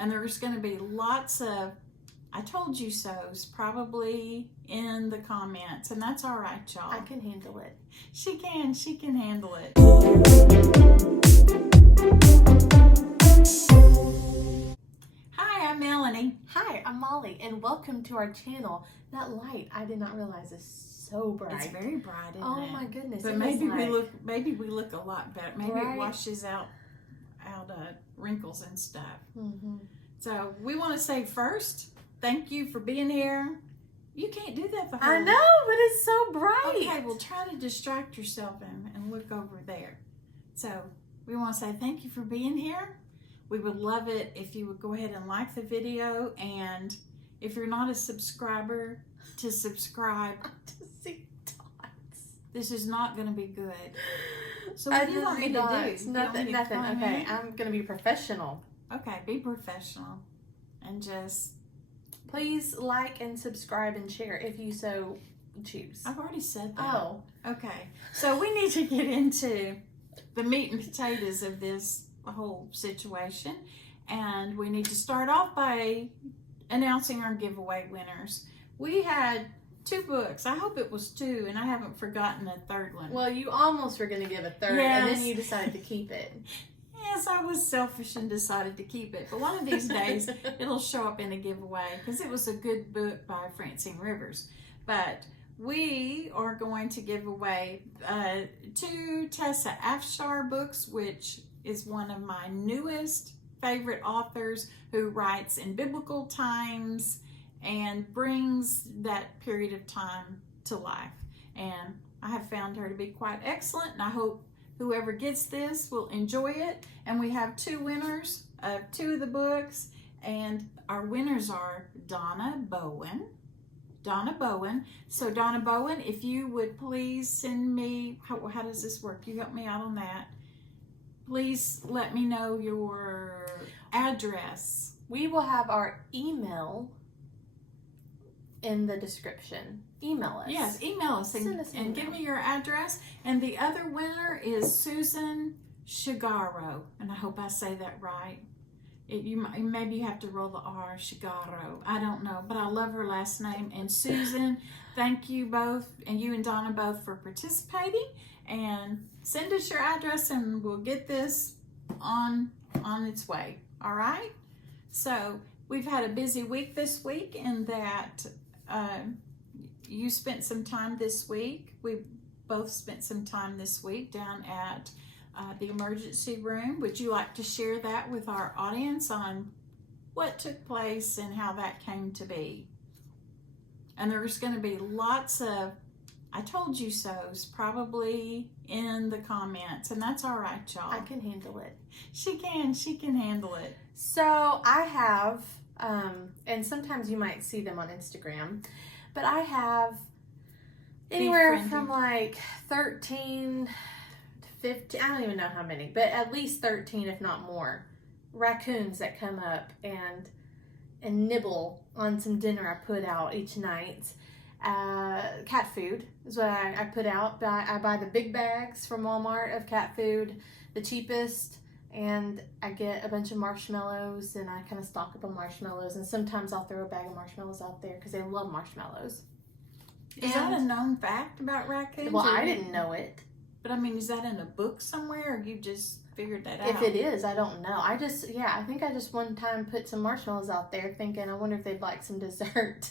And there's going to be lots of I told you so's probably in the comments, and that's all right, y'all. I can handle it. She can handle it. Hi, I'm Melony. Hi, I'm Molly, and welcome to our channel. That light, I did not realize, is so bright. It's very bright, isn't it? Oh my goodness. But maybe we look a lot better. Maybe right? It washes out wrinkles and stuff. Mm-hmm. So we want to say first, thank you for being here. You can't do that the whole I know, but it's so bright. Okay, well, try to distract yourself and look over there. So we want to say thank you for being here. We would love it if you would go ahead and like the video, and if you're not a subscriber, to subscribe. To see dots. This is not going to be good. So what do you want me to do? Nothing. Okay, I'm going to be professional. Okay, be professional. And just... Please like and subscribe and share if you so choose. I've already said that. Oh. Okay. So we need to get into the meat and potatoes of this whole situation. And we need to start off by announcing our giveaway winners. We had 2 books. I hope it was 2, and I haven't forgotten a third one. Well, you almost were going to give a third, Yes. and then you decided to keep it. Yes, I was selfish and decided to keep it. But one of these days, it'll show up in a giveaway because it was a good book by Francine Rivers. But we are going to give away 2 Tessa Afshar books, which is one of my newest favorite authors who writes in biblical times and brings that period of time to life. And I have found her to be quite excellent, and I hope whoever gets this will enjoy it. And we have 2 winners of 2 of the books, and our winners are Donna Bowen. So Donna Bowen, if you would please send me, how does this work? You help me out on that. Please let me know your address. We will have our email in the description. Email us. Yes, email us and give me your address. And the other winner is Susan Shigaro, and I hope I say that right. Maybe you have to roll the R, Shigaro. I don't know, but I love her last name. And Susan, thank you both, and you and Donna both, for participating. And send us your address, and we'll get this on its way. All right. So we've had a busy week this week, in that you spent some time this week. We both spent some time this week down at the emergency room. Would you like to share that with our audience on what took place and how that came to be? And there's going to be lots of I told you so's probably in the comments, and that's all right, y'all. I can handle it. She can handle it. So I have, and sometimes you might see them on Instagram, but I have anywhere from like 13 to 15, I don't even know how many, but at least 13, if not more, raccoons that come up and nibble on some dinner I put out each night. Cat food is what I put out. I buy the big bags from Walmart of cat food, the cheapest, and I get a bunch of marshmallows, and I kind of stock up on marshmallows, and sometimes I'll throw a bag of marshmallows out there because they love marshmallows. Is that a known fact about raccoons? Well, I didn't know it. But I mean, is that in a book somewhere, or you just figured that out? If it is, I don't know. I think I just one time put some marshmallows out there thinking, I wonder if they'd like some dessert.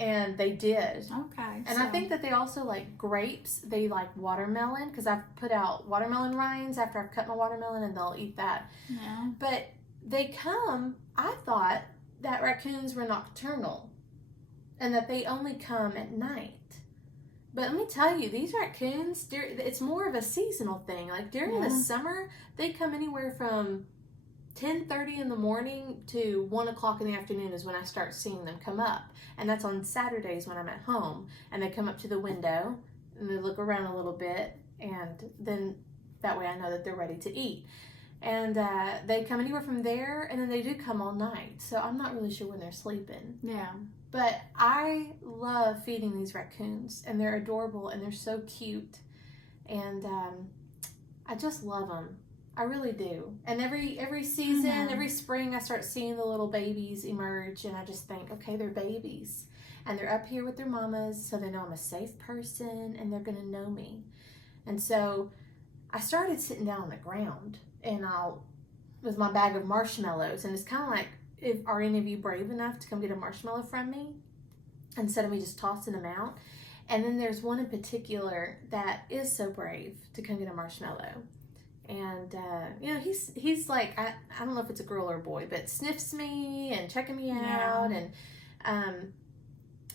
And they did. Okay. And I think that they also like grapes. They like watermelon, because I've put out watermelon rinds after I've cut my watermelon, and they'll eat that. Yeah. But I thought that raccoons were nocturnal and that they only come at night. But let me tell you, these raccoons, it's more of a seasonal thing. Like during the summer, they come anywhere from 10:30 in the morning to 1 o'clock in the afternoon is when I start seeing them come up. And that's on Saturdays when I'm at home. And they come up to the window and they look around a little bit, and then that way I know that they're ready to eat. And they come anywhere from there, and then they do come all night. So I'm not really sure when they're sleeping. Yeah. But I love feeding these raccoons, and they're adorable, and they're so cute. And I just love them. I really do. And every season, every spring, I start seeing the little babies emerge, and I just think, okay, they're babies. And they're up here with their mamas, so they know I'm a safe person, and they're going to know me. And so I started sitting down on the ground, and with my bag of marshmallows, and it's kind of like, are any of you brave enough to come get a marshmallow from me? Instead of me just tossing them out. And then there's one in particular that is so brave to come get a marshmallow. And, he's like, I don't know if it's a girl or a boy, but sniffs me and checking me out. And,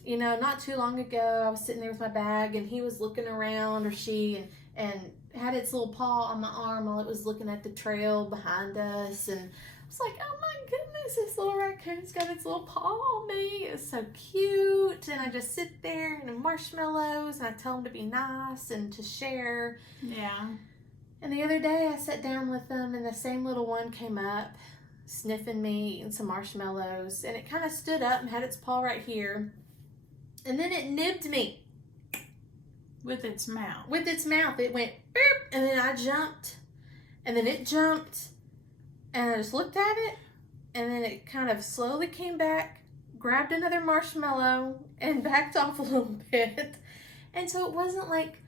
not too long ago, I was sitting there with my bag, and he was looking around, or she, and had its little paw on my arm while it was looking at the trail behind us. And I was like, oh my goodness, this little raccoon's got its little paw on me. It's so cute. And I just sit there and marshmallows, and I tell him to be nice and to share. Yeah. And the other day I sat down with them, and the same little one came up, sniffing me, eating some marshmallows, and it kind of stood up and had its paw right here. And then it nibbed me. With its mouth. With its mouth. It went, boop, and then I jumped, and then it jumped, and I just looked at it, and then it kind of slowly came back, grabbed another marshmallow, and backed off a little bit. And so it wasn't like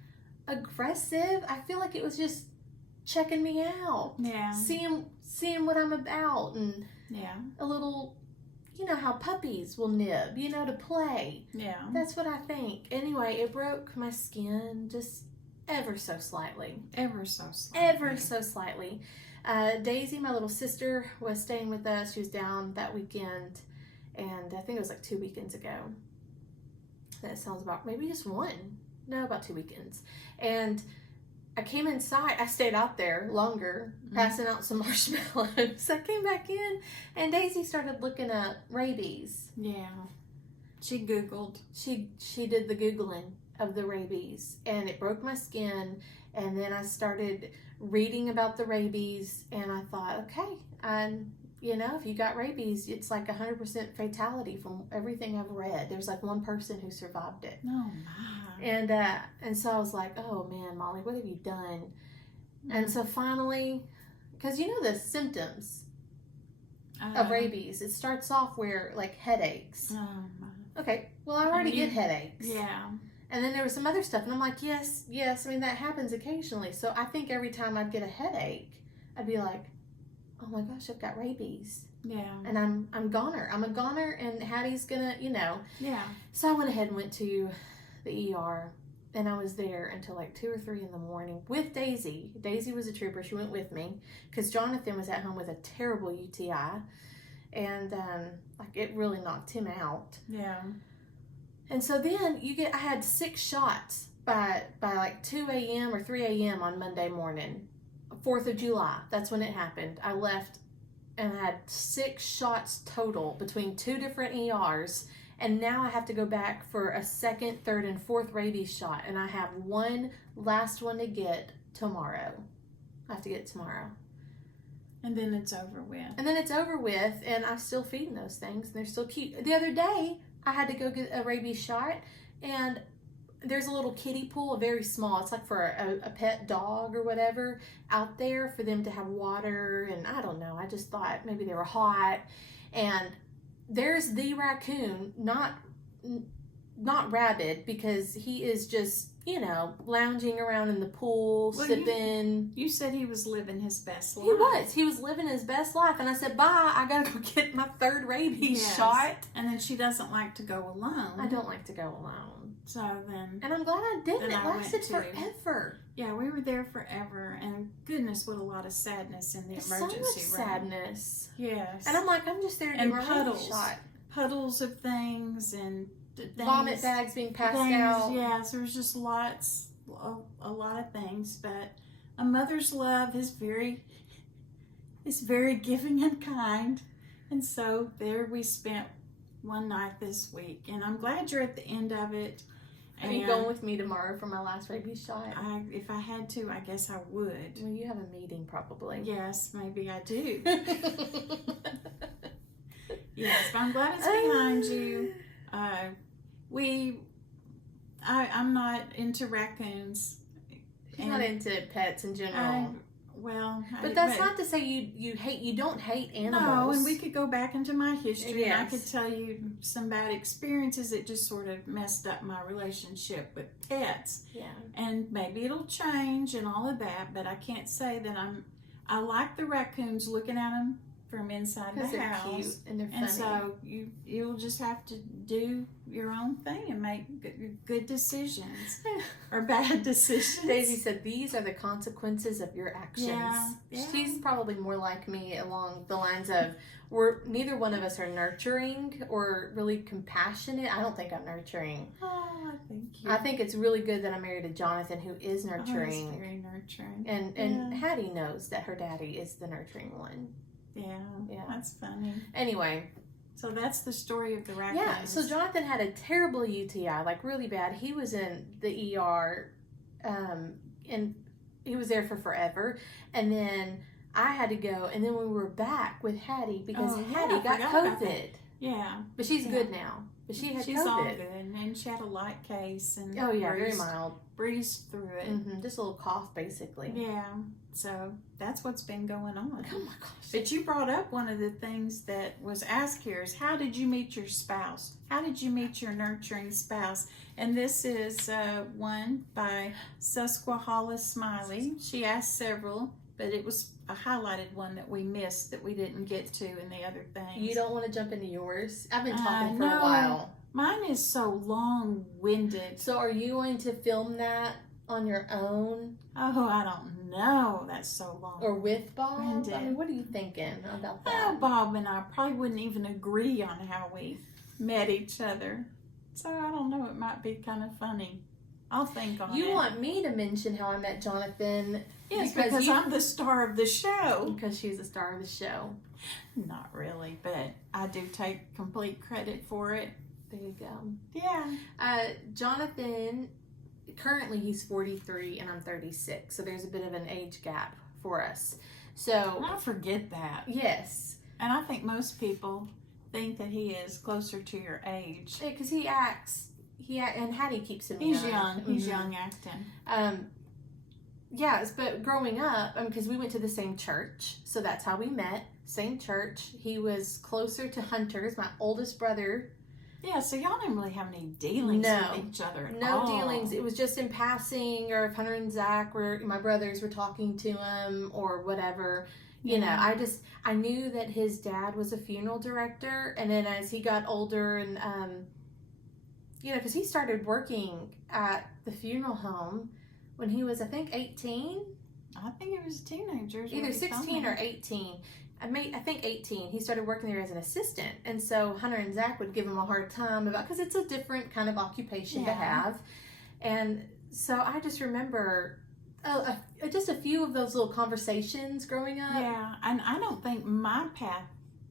aggressive. I feel like it was just checking me out. Yeah. Seeing what I'm about, and a little, how puppies will nib, to play. Yeah. That's what I think. Anyway, it broke my skin just ever so slightly. Ever so slightly. Ever so slightly. Daisy, my little sister, was staying with us. She was down that weekend, and I think it was like 2 weekends ago. That sounds about maybe just one. No, about 2 weekends. And I came inside. I stayed out there longer, passing out some marshmallows. I came back in, and Daisy started looking up rabies. Yeah. She Googled. She did the Googling of the rabies, and it broke my skin. And then I started reading about the rabies, and I thought, okay, if you got rabies, it's like 100% fatality from everything I've read. There's like one person who survived it. Oh my. And so I was like, oh man, Molly, what have you done? And so finally, because the symptoms of rabies, it starts off where like headaches. Oh my. Okay, well I already get headaches. Yeah. And then there was some other stuff, and I'm like, yes, I mean, that happens occasionally. So I think every time I'd get a headache, I'd be like, oh my gosh, I've got rabies. Yeah. And I'm a goner, and Hattie's gonna, Yeah. So I went ahead and went to the ER, and I was there until like 2 or 3 in the morning with Daisy. Daisy was a trooper. She went with me because Jonathan was at home with a terrible UTI, and it really knocked him out. Yeah. And so then I had 6 shots by like 2 a.m. or 3 a.m. on Monday morning, 4th of July. That's when it happened. I left and I had 6 shots total between 2 different ERs. And now I have to go back for a 2nd, 3rd, and 4th rabies shot. And I have one last one to get tomorrow. I have to get it tomorrow. And then it's over with. And I'm still feeding those things, and they're still cute. The other day, I had to go get a rabies shot, and there's a little kiddie pool, very small. It's like for a pet dog or whatever out there for them to have water. And I don't know. I just thought maybe they were hot. And there's the raccoon, not rabid, because he is just, lounging around in the pool, sipping. You said he was living his best life. He was living his best life. And I said, bye, I gotta go get my 3rd rabies shot. And then she doesn't like to go alone. I don't like to go alone. So then. And I'm glad I didn't. It lasted forever. Yeah, we were there forever. And goodness, what a lot of sadness in the emergency room. So much sadness. Yes. And I'm like, I'm just there to get my rabies shot. Puddles of things and vomit bags being passed out. Yes, there's just a lot of things. But a mother's love is very giving and kind. And so there we spent one night this week. And I'm glad you're at the end of it. Are you going with me tomorrow for my last rabies shot? If I had to, I guess I would. Well, you have a meeting probably. Yes, maybe I do. Yes, but I'm glad it's behind you. I'm not into raccoons. She's not into pets in general. Well, but that's not to say you don't hate animals. No, and we could go back into my history, yes. and I could tell you some bad experiences that just sort of messed up my relationship with pets. Yeah. And maybe it'll change and all of that, but I can't say that I like the raccoons, looking at them from inside the they're house. cute and they're funny. And so you'll just have to do your own thing and make good decisions or bad decisions. Daisy said, "These are the consequences of your actions." Yeah. She's probably more like me along the lines of neither one of us are nurturing or really compassionate. I don't think I'm nurturing. Oh, thank you. I think it's really good that I married a Jonathan who is nurturing. He's very nurturing. And Hattie knows that her daddy is the nurturing one. Yeah, that's funny. Anyway, so that's the story of the raccoons. Yeah, so Jonathan had a terrible UTI, like really bad. He was in the ER, and he was there for forever. And then I had to go, and then we were back with Hattie because Hattie got COVID. Yeah, but she's good now. But she's COVID. All good, and she had a light case, and very mild. Breezed through it. Mm-hmm. Just a little cough, basically. Yeah. So that's what's been going on. Oh my gosh! But you brought up one of the things that was asked here is, how did you meet your spouse? How did you meet your nurturing spouse? And this is one by Susquehala Smiley. She asked several, but it was a highlighted one that we missed that we didn't get to in the other things. You don't want to jump into yours? I've been talking for a while. Mine is so long-winded. So are you going to film that on your own? Oh, I don't know. That's so long. Or with Bob? Winded. I mean, what are you thinking about that? Well, Bob and I probably wouldn't even agree on how we met each other. So I don't know. It might be kind of funny. I'll think on it. You want me to mention how I met Jonathan? Yes, because I'm the star of the show. Because she's the star of the show. Not really, but I do take complete credit for it. There you go. Yeah. Jonathan, currently he's 43 and I'm 36, so there's a bit of an age gap for us. So I forget that. Yes. And I think most people think that he is closer to your age. Yeah, because he acts, and Hattie keeps him He's young. young. He's young acting. Yes, but growing up, because we went to the same church, so that's how we met. Same church. He was closer to Hunter's, my oldest brother. Yeah, so y'all didn't really have any dealings with each other at all. No dealings. It was just in passing, or if Hunter and Zach my brothers were talking to him, or whatever. You know, I knew that his dad was a funeral director, and then as he got older and, because he started working at the funeral home when he was, I think, 18. I think he was a teenager. Either 16 or 18. I think 18. He started working there as an assistant. And so Hunter and Zach would give him a hard time because it's a different kind of occupation to have. And so I just remember just a few of those little conversations growing up. Yeah, and I don't think my path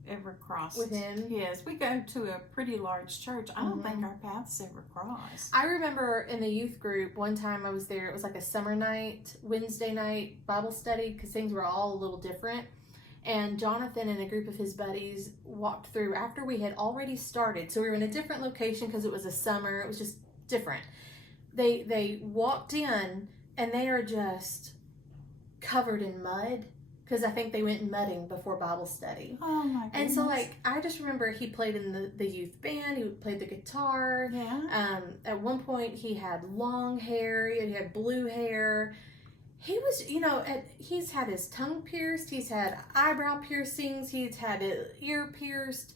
ever crossed with him. Yes, we go to a pretty large church. I don't think our paths ever crossed. I remember in the youth group one time I was there. It was like a summer night, Wednesday night Bible study because things were all a little different. And Jonathan and a group of his buddies walked through after we had already started. So we were in a different location because it was a summer. It was just different. They walked in and they are just covered in mud. Because I think they went mudding before Bible study. Oh my goodness. And so I just remember he played in the youth band. He played the guitar. Yeah. At one point he had long hair. He had blue hair. He was, he's had his tongue pierced. He's had eyebrow piercings. He's had his ear pierced.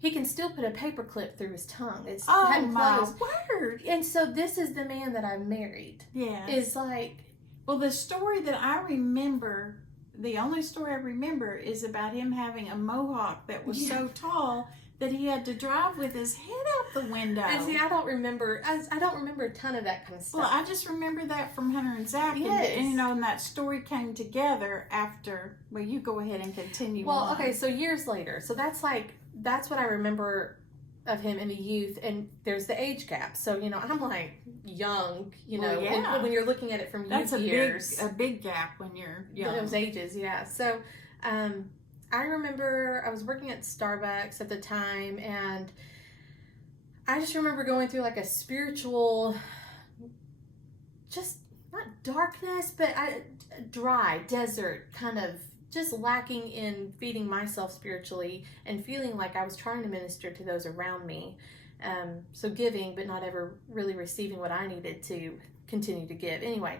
He can still put a paper clip through his tongue. It's my word. And so this is the man that I've married. Yeah. It's like. Well, the story that I remember, the only story I remember is about him having a mohawk that was so tall that he had to drive with his head out the window. And see, I don't remember a ton of that kind of stuff. Well, I just remember that from Hunter and Zach. Yes. And that story came together after, well, you go ahead and continue on. Okay, so years later. So that's what I remember of him in the youth, and there's the age gap. So, I'm like young, when you're looking at it from youth years. That's a big gap when you're young. Those ages, yeah. So, I remember I was working at Starbucks at the time, and I just remember going through like a spiritual, just not darkness, but dry, desert, kind of just lacking in feeding myself spiritually and feeling like I was trying to minister to those around me. So giving, but not ever really receiving what I needed to continue to give. Anyway,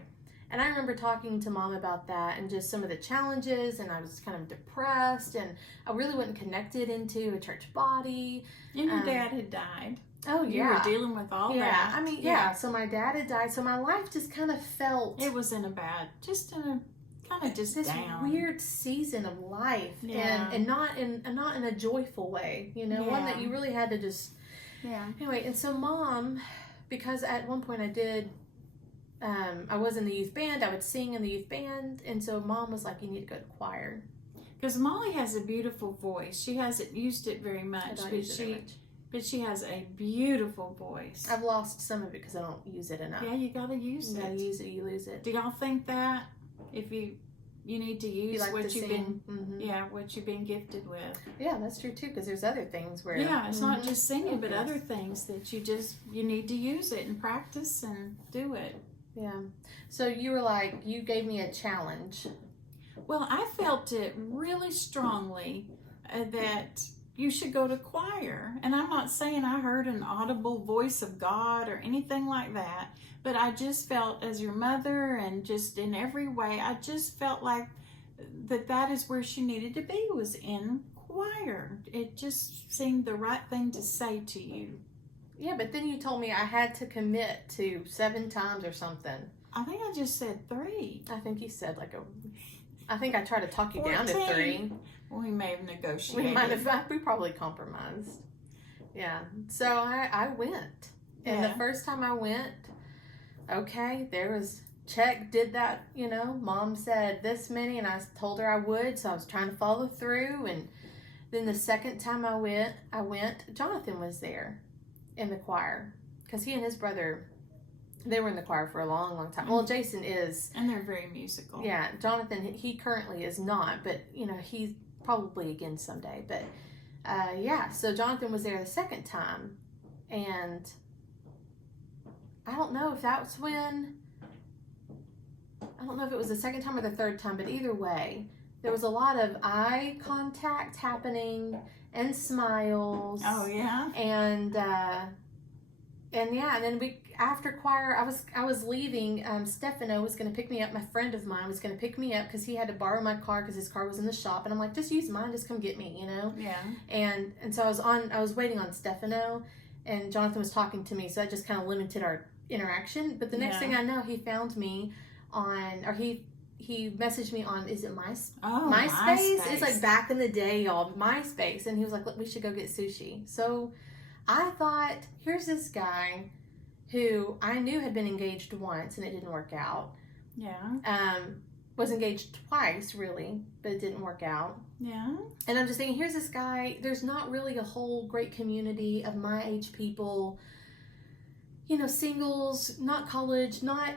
and I remember talking to Mom about that and just some of the challenges, and I was kind of depressed, and I really wasn't connected into a church body. And your dad had died. Oh, You were dealing with all that. I mean, yeah. So my dad had died, so my life just kind of felt... It was in a kind of just this down. Weird season of life, and not in a joyful way, one that you really had to just... Yeah. Anyway, and so Mom, because at one point I did... I was in the youth band. I would sing in the youth band, and so Mom was like, "You need to go to choir." Because Molly has a beautiful voice. She hasn't used it very much, but she has a beautiful voice. I've lost some of it because I don't use it enough. Yeah, you gotta use it. You gotta use it, you lose it. Do y'all think that if you need to use what you've been, what you've been gifted with? Yeah, that's true too. Because there's other things where it's not just singing, but other things that you need to use it and practice and do it. Yeah. So you were like, you gave me a challenge. Well, I felt it really strongly that you should go to choir. And I'm not saying I heard an audible voice of God or anything like that, but I just felt as your mother and just in every way, I just felt like that is where she needed to be, was in choir. It just seemed the right thing to say to you. Yeah, but then you told me I had to commit to 7 times or something. I think I just said 3. I think you said I think I tried to talk you down to 3. We may have negotiated. We probably compromised. Yeah. So I went. And the first time I went, okay, there was check, did that, Mom said this many, and I told her I would, so I was trying to follow through. And then the second time I went, Jonathan was there in the choir, because he and his brother, they were in the choir for a long, long time. Well, Jason is. And they're very musical. Yeah, Jonathan, he currently is not, but, he's probably again someday. But, so Jonathan was there the second time, and I don't know if that was I don't know if it was the second time or the third time, but either way, there was a lot of eye contact happening and smiles. Oh yeah. And then after choir, I was leaving. Stefano was going to pick me up. My friend of mine was going to pick me up because he had to borrow my car because his car was in the shop. And I'm like, just use mine, just come get me, Yeah. And so I was waiting on Stefano, and Jonathan was talking to me, so that just kind of limited our interaction. But the next thing I know, he found me he messaged me on, is it MySpace? It's like back in the day, y'all, MySpace. And he was like, look, we should go get sushi. So I thought, here's this guy who I knew had been engaged once and it didn't work out. Yeah. Was engaged twice, really, but it didn't work out. Yeah. And I'm just thinking, here's this guy. There's not really a whole great community of my age people, singles, not college, not,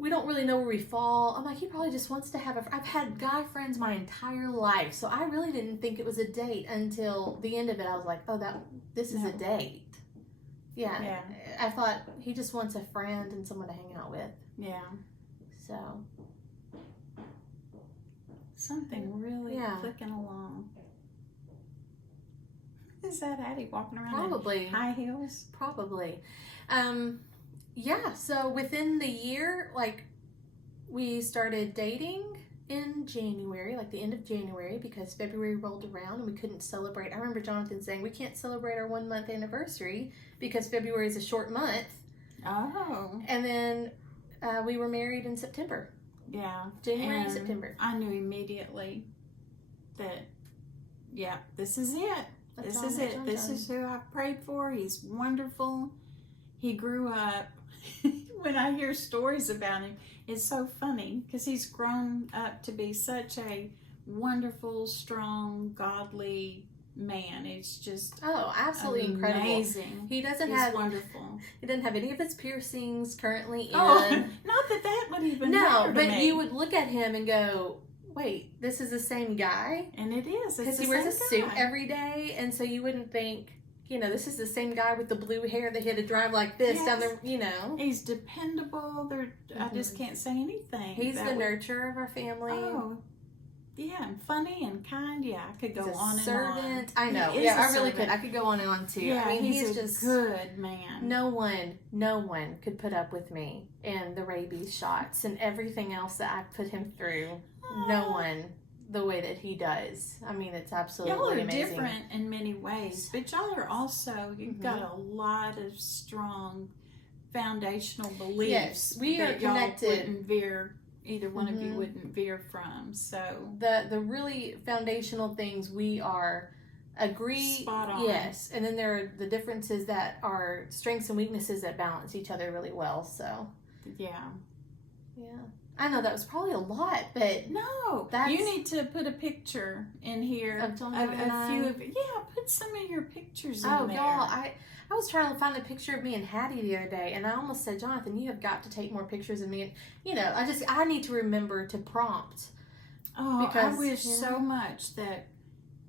we don't really know where we fall. I'm like, he probably just wants to have I've had guy friends my entire life, so I really didn't think it was a date until the end of it. I was like, oh, this is a date. Yeah. I thought he just wants a friend and someone to hang out with. Yeah. So. Something really clicking along. Is that Addie walking around probably in high heels? Probably. Yeah, so within the year, we started dating in January, the end of January, because February rolled around and we couldn't celebrate. I remember Jonathan saying, we can't celebrate our 1-month anniversary because February is a short month. Oh. And then we were married in September. Yeah. January and September. I knew immediately that, this is it. This is it. This is who I prayed for. He's wonderful. He grew up. When I hear stories about him, it's so funny because he's grown up to be such a wonderful, strong, godly man. It's just absolutely incredible. Amazing. He's wonderful. He doesn't have any of his piercings currently in. Not that would even matter to me. You would look at him and go, wait, this is the same guy? And it is. Because he wears a suit every day, and so you wouldn't think this is the same guy with the blue hair that had to drive like this down the, He's dependable. I just can't say anything. He's the nurturer of our family. Oh, yeah, and funny and kind. Yeah, I could go on servant. and on. I know. Yeah, I really could. I could go on and on too. Yeah, I mean, he's just good man. No one could put up with me and the rabies shots and everything else that I put him through. No one. The way that he does. I mean, it's absolutely amazing. Y'all are different in many ways, but y'all are also, you've got a lot of strong foundational beliefs. Yes, we are connected. Wouldn't veer, either one of you wouldn't veer from. So the really foundational things we are agree. Spot on. Yes, and then there are the differences that are strengths and weaknesses that balance each other really well. So yeah. I know that was probably a lot, but no, you need to put a picture in here of a few of put some of your pictures in there. Y'all, I was trying to find a picture of me and Hattie the other day, and I almost said, Jonathan, you have got to take more pictures of me. And I need to remember to prompt. Oh, because, I wish so much that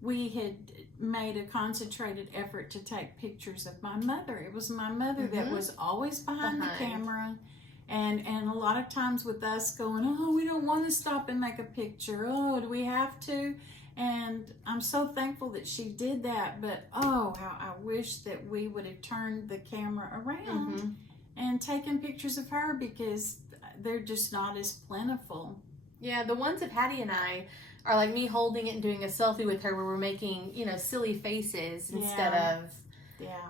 we had made a concentrated effort to take pictures of my mother. It was my mother that was always behind the camera. And a lot of times with us going, oh, we don't want to stop and make a picture. Oh, do we have to? And I'm so thankful that she did that. But, oh, how I wish that we would have turned the camera around and taken pictures of her, because they're just not as plentiful. Yeah, the ones of Hattie and I are like me holding it and doing a selfie with her where we're making, silly faces instead of,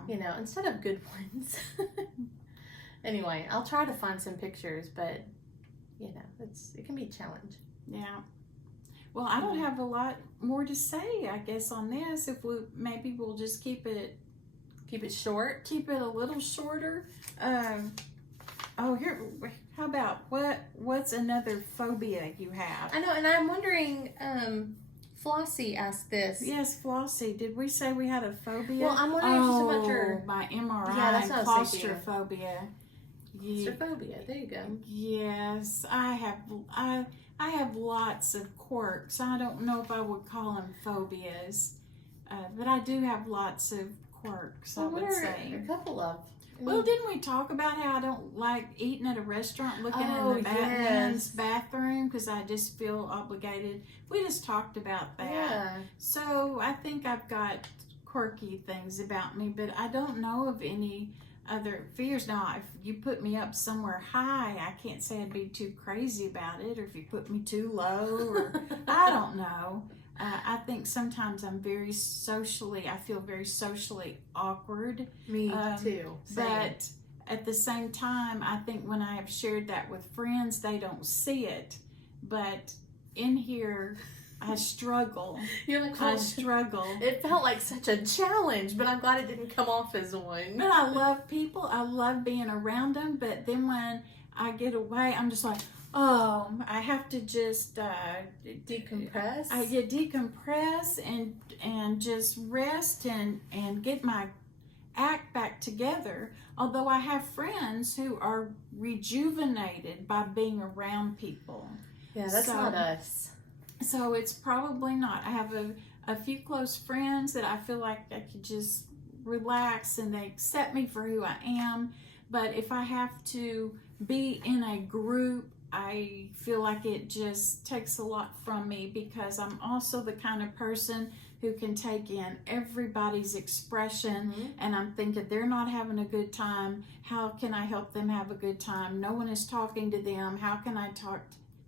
instead of good ones. Anyway, I'll try to find some pictures, but it can be a challenge. Yeah. Well, I don't have a lot more to say, I guess, on this. If we'll just keep it short. Keep it a little shorter. Here. How about what's another phobia you have? I know, and I'm wondering. Flossie asked this. Yes, Flossie. Did we say we had a phobia? Well, I'm wondering if she's about your my MRI. Yeah, that's what I was thinking. Claustrophobia. Claustrophobia. There you go. Yes, I have lots of quirks. I don't know if I would call them phobias, but I do have lots of quirks. I would say a couple of. Well, didn't we talk about how I don't like eating at a restaurant looking in the men's bathroom because I just feel obligated? We just talked about that. Yeah. So I think I've got quirky things about me, but I don't know of any other fears. Now, if you put me up somewhere high, I can't say I'd be too crazy about it, or if you put me too low, or I don't know. I think sometimes I feel very socially awkward. Me too. Same. But at the same time, I think when I have shared that with friends, they don't see it. But in here, I struggle. You're like, I struggle. It felt like such a challenge, but I'm glad it didn't come off as one. But I love people. I love being around them. But then when I get away, I'm just like, I have to just decompress. I decompress and just rest and get my act back together. Although I have friends who are rejuvenated by being around people. Yeah, that's not us. So it's probably not. I have a few close friends that I feel like I could just relax and they accept me for who I am. But if I have to be in a group, I feel like it just takes a lot from me, because I'm also the kind of person who can take in everybody's expression, and I'm thinking they're not having a good time. How can I help them have a good time? No one is talking to them. How can I talk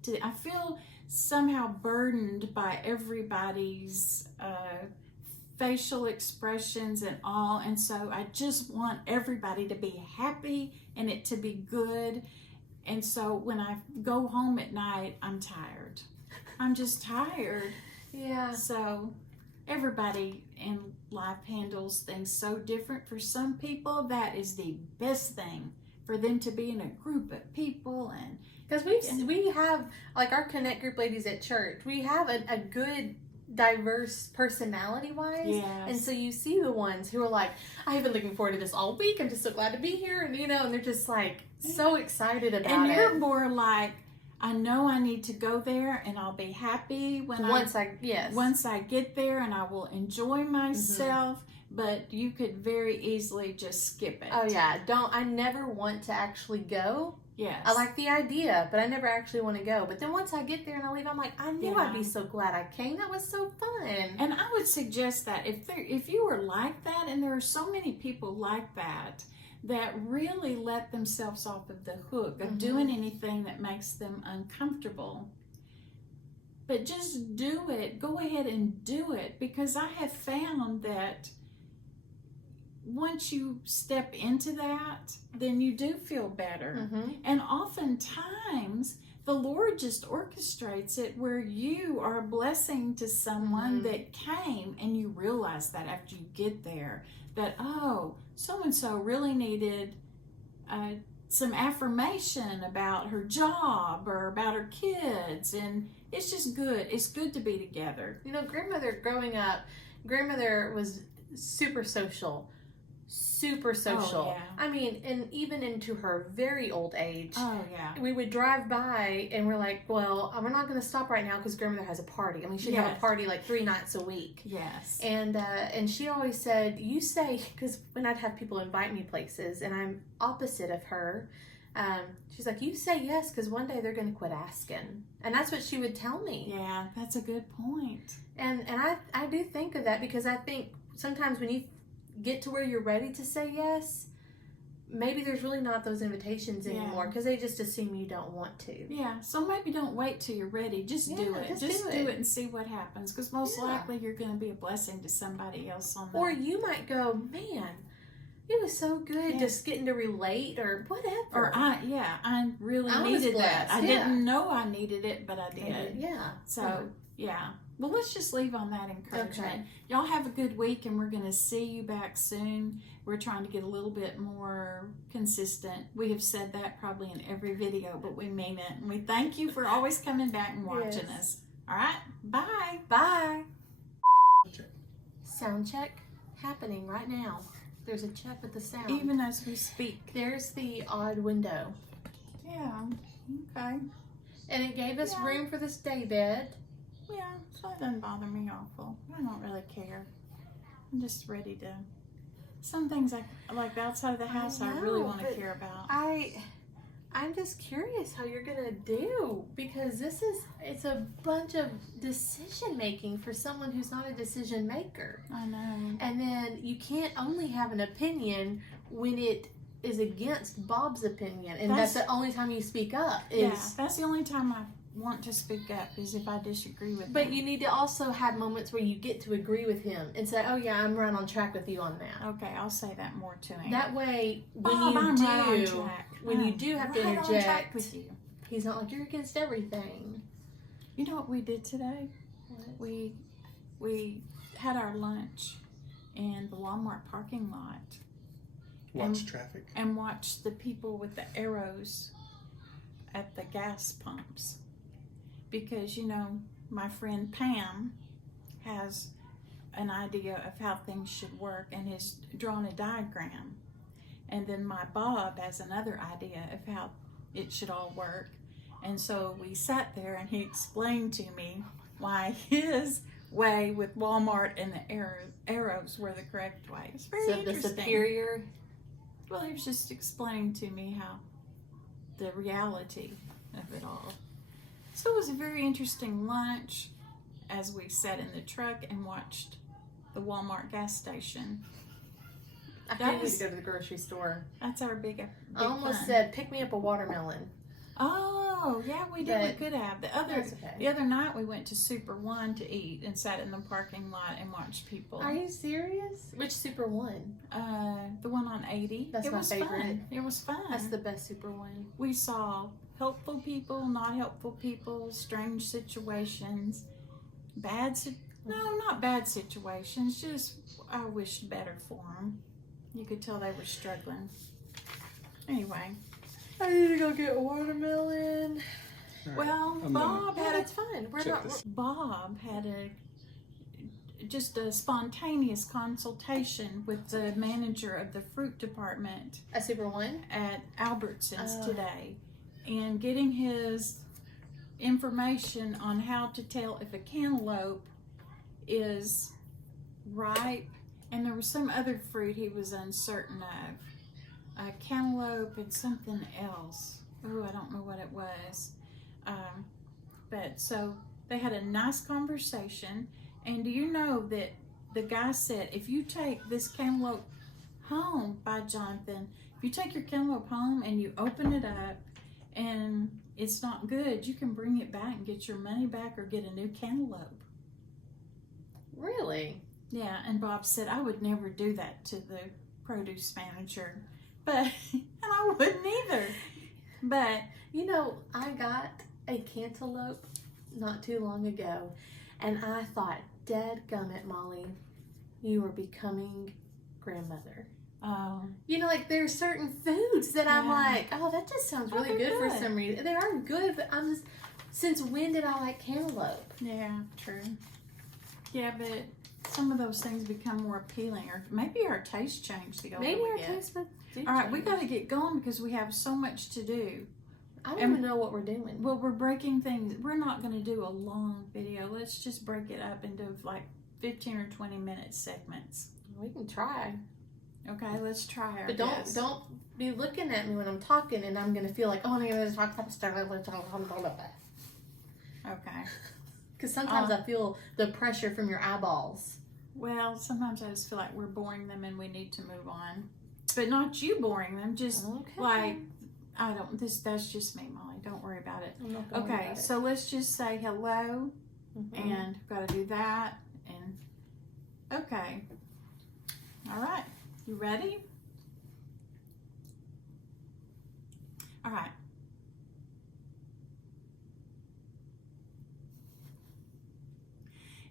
to them? I feel somehow burdened by everybody's facial expressions and all, and so I just want everybody to be happy and it to be good. And so when I go home at night, I'm tired. I'm just tired. Yeah. So everybody in life handles things so different. For some people, that is the best thing, for them to be in a group of people. And because we have, like, our Connect group ladies at church, we have a good diverse personality wise. Yes. And so you see the ones who are like, I have been looking forward to this all week. I'm just so glad to be here. And and they're just like so excited about it. And you're more like, I know I need to go there, and I'll be happy once I get there, and I will enjoy myself. But you could very easily just skip it. Oh yeah, I never want to actually go. Yes. I like the idea, but I never actually want to go. But then once I get there and I leave, I'm like, I knew I'd be so glad I came. That was so fun. And I would suggest that if you were like that, and there are so many people like that really let themselves off of the hook of doing anything that makes them uncomfortable. But just do it. Go ahead and do it, because I have found that once you step into that, then you do feel better. And oftentimes the Lord just orchestrates it where you are a blessing to someone that came, and you realize that after you get there that, oh, so-and-so really needed some affirmation about her job or about her kids, and it's just good. It's good to be together. You know, growing up, grandmother was super social. Oh, yeah. I mean, and even into her very old age. Oh, yeah. We would drive by and we're like, well, we're not going to stop right now because grandmother has a party. I mean, she'd have a party like 3 nights a week. Yes. And she always said, you say, because when I'd have people invite me places and I'm opposite of her, she's like, you say yes because one day they're going to quit asking. And that's what she would tell me. Yeah, that's a good point. And I do think of that, because I think sometimes when you get to where you're ready to say yes, maybe there's really not those invitations anymore, because they just assume you don't want to. Yeah, so maybe don't wait till you're ready. Just do it. Just do it and see what happens, because most likely you're going to be a blessing to somebody else on that. Or you might go, man, it was so good just getting to relate, or whatever. Or I really needed that. I didn't know I needed it, but I did. Yeah. So, well, let's just leave on that encouragement. Okay. Y'all have a good week, and we're going to see you back soon. We're trying to get a little bit more consistent. We have said that probably in every video, but we mean it. And we thank you for always coming back and watching us. All right? Bye. Bye. Sound check happening right now. There's a check with the sound. Even as we speak. There's the odd window. Yeah. Okay. And it gave us room for this day bed. Yeah, so it doesn't bother me awful. I don't really care. I'm just ready to. Some things like outside of the house, I really want to care about. I'm just curious how you're gonna do, because it's a bunch of decision making for someone who's not a decision maker. I know. And then you can't only have an opinion when it is against Bob's opinion, and that's the only time you speak up. That's the only time I want to speak up, is if I disagree with him. But you need to also have moments where you get to agree with him and say, oh yeah, I'm right on track with you on that. Okay, I'll say that more to him. That way, when you do have to interject, on track with you. He's not like, you're against everything. You know what we did today? What? We had our lunch in the Walmart parking lot. Watch traffic. And watched the people with the arrows at the gas pumps. Because, you know, my friend Pam has an idea of how things should work and has drawn a diagram. And then my Bob has another idea of how it should all work. And so we sat there and he explained to me why his way with Walmart and the arrows were the correct way. It's very interesting. The superior? Well, he was just explaining to me how the reality of it all. So it was a very interesting lunch as we sat in the truck and watched the Walmart gas station. I think we need to go to the grocery store. That's our big I almost fun. said, pick me up a watermelon. Oh, yeah, we did. We could have. The other night we went to Super One to eat and sat in the parking lot and watched people. Are you serious? Which Super One? The one on 80. That's my favorite. Fun. It was fun. That's the best Super One. We saw helpful people, not helpful people, strange situations, not bad situations, just I wished better for them. You could tell they were struggling. Anyway. I need to go get a watermelon. Right. Well, Bob had it's fun. Bob had just a spontaneous consultation with the manager of the fruit department at Super One at Albertsons today, and getting his information on how to tell if a cantaloupe is ripe, and there was some other fruit he was uncertain of. A cantaloupe and something else. Oh, I don't know what it was. But so they had a nice conversation, and do you know that the guy said, if you take this cantaloupe home by Jonathan, if you take your cantaloupe home and you open it up and it's not good, you can bring it back and get your money back or get a new cantaloupe. Really? Yeah, and Bob said, I would never do that to the produce manager, but, and I wouldn't either. But, you know, I got a cantaloupe not too long ago, and I thought, dadgummit, Molly, you are becoming grandmother. You know, like there's certain foods that I'm like, oh, that just sounds really good for some reason. They are good, but I'm just, since when did I like cantaloupe? Yeah, true. Yeah, but some of those things become more appealing, or maybe our taste changed the older we get. Maybe our taste buds do All right, change. we got to get going because we have so much to do. I don't even know what we're doing. Well, we're breaking things. We're not going to do a long video. Let's just break it up into like 15 or 20 minute segments. We can try. Okay, let's try our But best. don't be looking at me when I'm talking and I'm going to feel like, oh, I'm going to talk about stuff. Okay. Because sometimes I feel the pressure from your eyeballs. Well, sometimes I just feel like we're boring them and we need to move on. But not you boring them, just like, I don't, that's just me, Molly. Don't worry about it. I'm not gonna worry Okay, about it. so let's just say hello, and got to do that, and okay. All right, you ready? All right.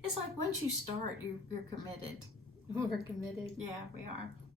It's like once you start, you're committed. We're committed. Yeah, we are.